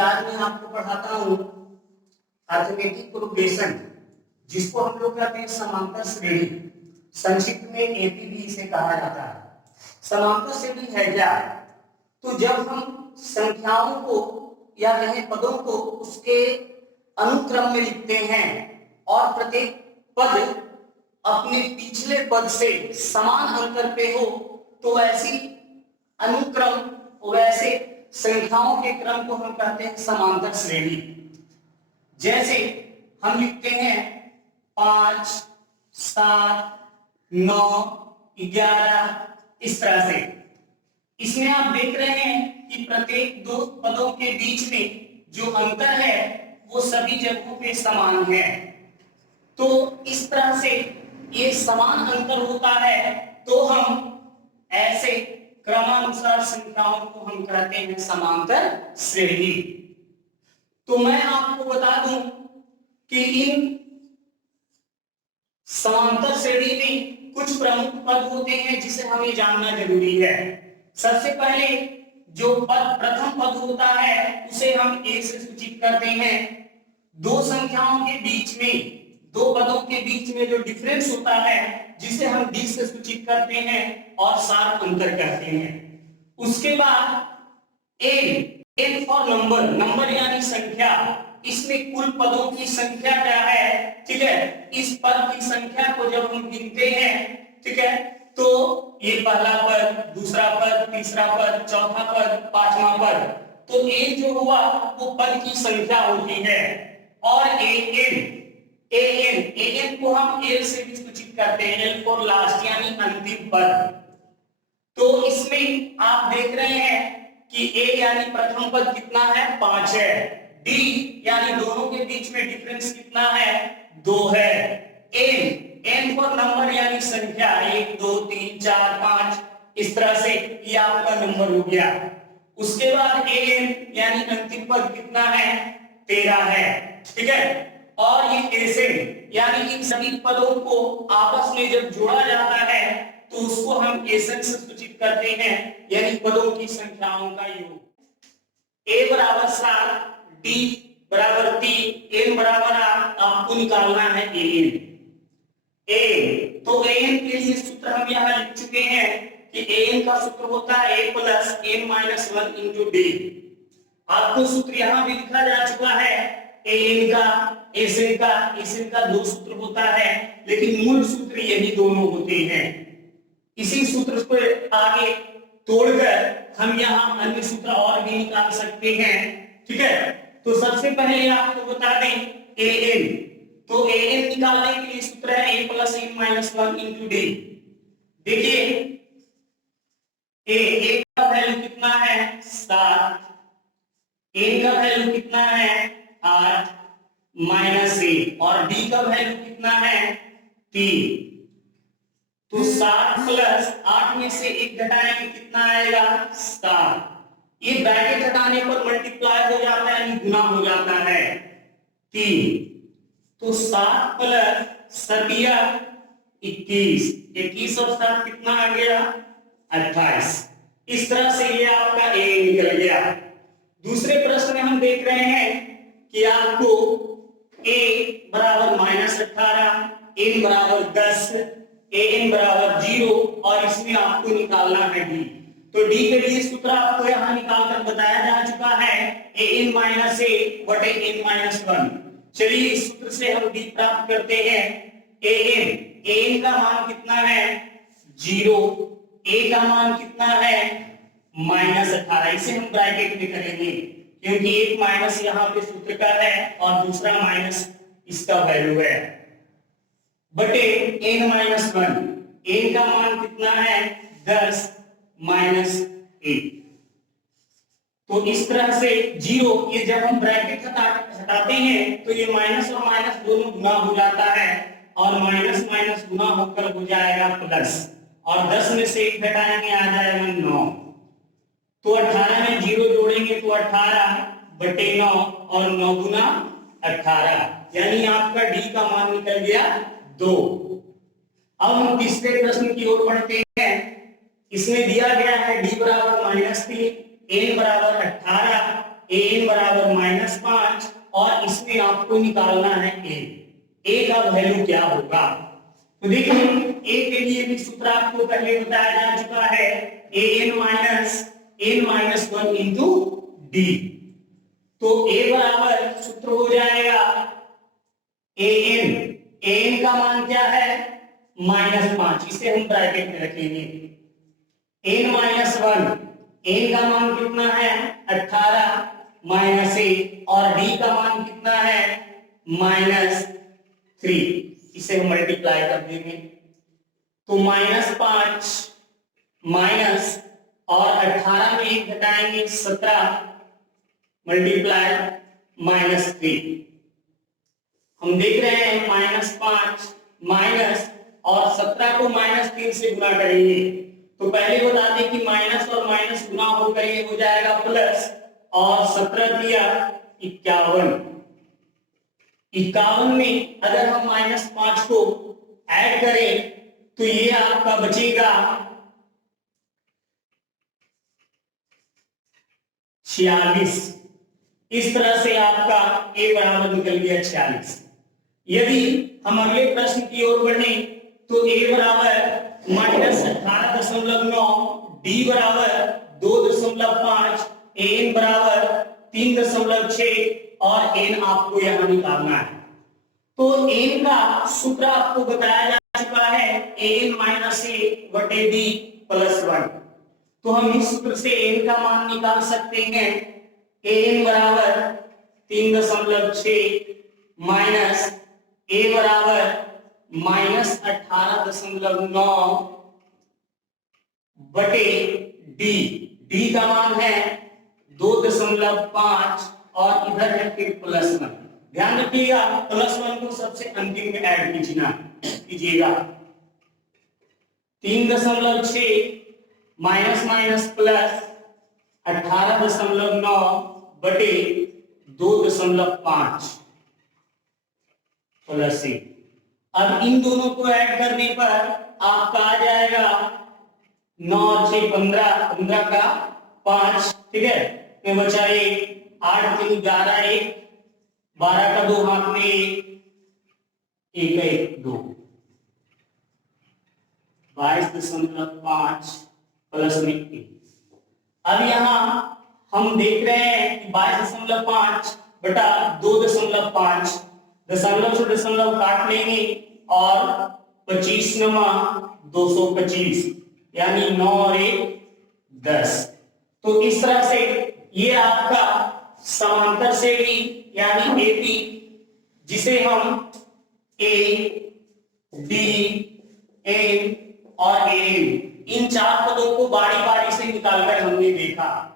आज मैं आपको पढ़ाता हूँ अरिथमेटिक प्रोग्रेशन, जिसको हम लोग कहते हैं समांतर श्रेणी, संक्षिप्त में एपीबी इसे कहा जाता है। समांतर श्रेणी है क्या? तो जब हम संख्याओं को या कहें पदों को उसके अनुक्रम में लिखते हैं और प्रत्येक पद अपने पिछले पद से समान अंतर पे हो, तो ऐसी अनुक्रम वैसे संख्याओं के क्रम को हम कहते हैं समांतर श्रेणी। जैसे हम लिखते हैं 5, 7, 9, 11 इस तरह से। इसमें आप देख रहे हैं कि प्रत्येक दो पदों के बीच में जो अंतर है वो सभी जगहों पे समान है। तो इस तरह से ये समान अंतर होता है, तो हम ऐसे क्रमानुसार संख्याओं को हम कहते हैं समांतर श्रेणी। तो मैं आपको बता दूं कि इन समांतर श्रेणी में कुछ प्रमुख पद होते हैं जिसे हमें जानना जरूरी है। सबसे पहले जो पद प्रथम पद होता है उसे हम ए से सूचित करते हैं। दो संख्याओं के बीच में, दो पदों के बीच में जो डिफरेंस होता है जिसे हम डी से सूचित करते हैं और सार अंतर कहते हैं। उसके बाद एन फॉर नंबर, नंबर यानी संख्या। इसमें कुल पदों की संख्या क्या है, ठीक है। इस पद की संख्या को जब हम गिनते हैं, ठीक है, तो ये पहला पद, दूसरा पद, तीसरा पद, चौथा पद, पांचवा पद, तो ए जो हुआ वो पद की संख्या होती है। और एन को हम एल से भी सूचित करते हैं, एल फॉर लास्ट यानी अंतिम पद। तो इसमें आप देख रहे हैं कि ए यानी प्रथम पद कितना है, 5 है। डी यानी दोनों के बीच में डिफरेंस कितना है, 2 है। एन फॉर नंबर यानी संख्या, 1, 2, 3, 4, 5 इस तरह से ये आपका नंबर हो गया। उसके बाद एन यानी अंतिम पद कितना है, 13 है, ठीक है। और ये ऐसे यानी इन सभी पदों को आपस में जब जोड़ा जाता है तो उसको हम एसन से सूचित करते हैं, यानी पदों की संख्याओं का योग। ए बराबर 7, डी बराबर 3, एन बराबर 8 आपको निकालना है एन। तो एन के लिए सूत्र हम यहाँ लिख चुके हैं कि एन का सूत्र होता है a plus n minus 1 into D. आपको सूत्र यहाँ भी लिखा जा चुका है। एन का एसन का दो सूत्र होता है, लेकिन मूल सूत्र यही दोनों होते हैं। इसी सूत्र को आगे तोड़कर हम यहाँ अन्य सूत्र और भी निकाल सकते हैं, ठीक है। तो सबसे पहले आपको बता दें एन, तो एन निकालने के लिए सूत्र है a plus n minus 1 into D. देखिए ए का वैल्यू कितना है, 7, एन का वैल्यू कितना है, 8 माइनस 1, और डी का वैल्यू कितना है, 3। तो 7 प्लस 8 में से 1 घटाएंगे कितना आएगा, 7। ये ब्रैकेट हटाने पर मल्टीप्लाई हो जाता है, यानी गुना हो जाता है, 3। तो 7 प्लस 7 21, 21 और 7 कितना आ गया, 28। इस तरह से ये आपका ए निकल गया। दूसरे प्रश्न में हम देख रहे हैं कि आपको a बराबर -18, n बराबर 10, an बराबर 0 और इसमें आपको निकालना है d। तो d के लिए सूत्र आपको यहाँ निकाल कर बताया जा चुका है, an माइनस a बटे n माइनस 1। चलिए इस सूत्र से हम d प्राप्त करते हैं। an का मान कितना है, 0, a का मान कितना है, -18। इसे हम ब्रैकेट में करेंगे क्योंकि एक माइनस यहाँ पे सूत्र का है और दूसरा माइनस इसका वैल्यू है, बटे n माइनस 1। n का मान कितना है, 10 माइनस 1। तो इस तरह से 0, ये जब हम ब्रैकेट हटाते हैं तो ये माइनस और माइनस दोनों गुना हो जाता है और माइनस माइनस गुना होकर हो जाएगा प्लस, और 10 में से 1 घटाएंगे आ जाएगा 9। तो 18 में 0 जोड़ेंगे तो 18 बटे 9 और 9 गुना 18, यानी आपका डी का मान निकल गया 2। अब हम तीसरे प्रश्न की ओर बढ़ते हैं। इसमें दिया गया है डी बराबर -3, n बराबर 18 an बराबर -5 और इसमें आपको निकालना है a का वैल्यू क्या होगा। तो देखिए a के लिए भी सूत्र आपको पहले बताया जा चुका है, n-1 इंटू d। तो a बराबर सूत्र हो जाएगा an का मान क्या है -5, इसे हम ब्रैकेट में रखेंगे। n-1 n का मान कितना है 18 -1 और d का मान कितना है -3, इसे हम मल्टीप्लाई कर देंगे। तो -5 माइनस और 18 में 1 घटाएंगे 17 मल्टीप्लाई -3। हम देख रहे हैं -5 माइनस और 17 को -3 से गुना करेंगे। तो पहले बता दें कि माइनस और माइनस गुना होकर ये हो जाएगा प्लस, और 17 दिया 51। 51 में अगर हम -5 को ऐड करें तो ये आपका बचेगा 46। इस तरह से आपका a बराबर निकल गया 46। यदि हम अगले प्रश्न की ओर बढ़े तो a बराबर -18.9, d बराबर 2.5, an बराबर 3.6 और n आपको यहां निकालना है। तो n का सूत्र आपको बताया जा चुका है an-a/b/1। तो हम इस सूत्र से n का मान निकाल सकते हैं। an बराबर 3.6 माइनस a बराबर -18.9 बटे d का मान है 2.5 और इधर है फिर +1। ध्यान रखिएगा +1 को सबसे अंतिम में ऐड कीजिएगा। 3.6 माइनस माइनस प्लस 18.9 बटे 2.5 प्लस 1। अब इन दोनों को ऐड करने पर आपका आ जाएगा 9 और 6 15, 15 का 5, ठीक है, में बचा 1, 8 3 11, 1 12 का 2 हाथ में 1 1 2, 22.5 प्लस में 1। अब यहां हम देख रहे हैं कि 22.5 बटा 2.5, दशमलव से दशमलव काट लेंगे और 25 नमा 225 यानी 9 और 1 10। तो इस तरह से ये आपका समांतर श्रेणी यानी एपी, जिसे हम ए डी एन और एन इन 4 पदों को बारी बारी से निकालकर हमने देखा।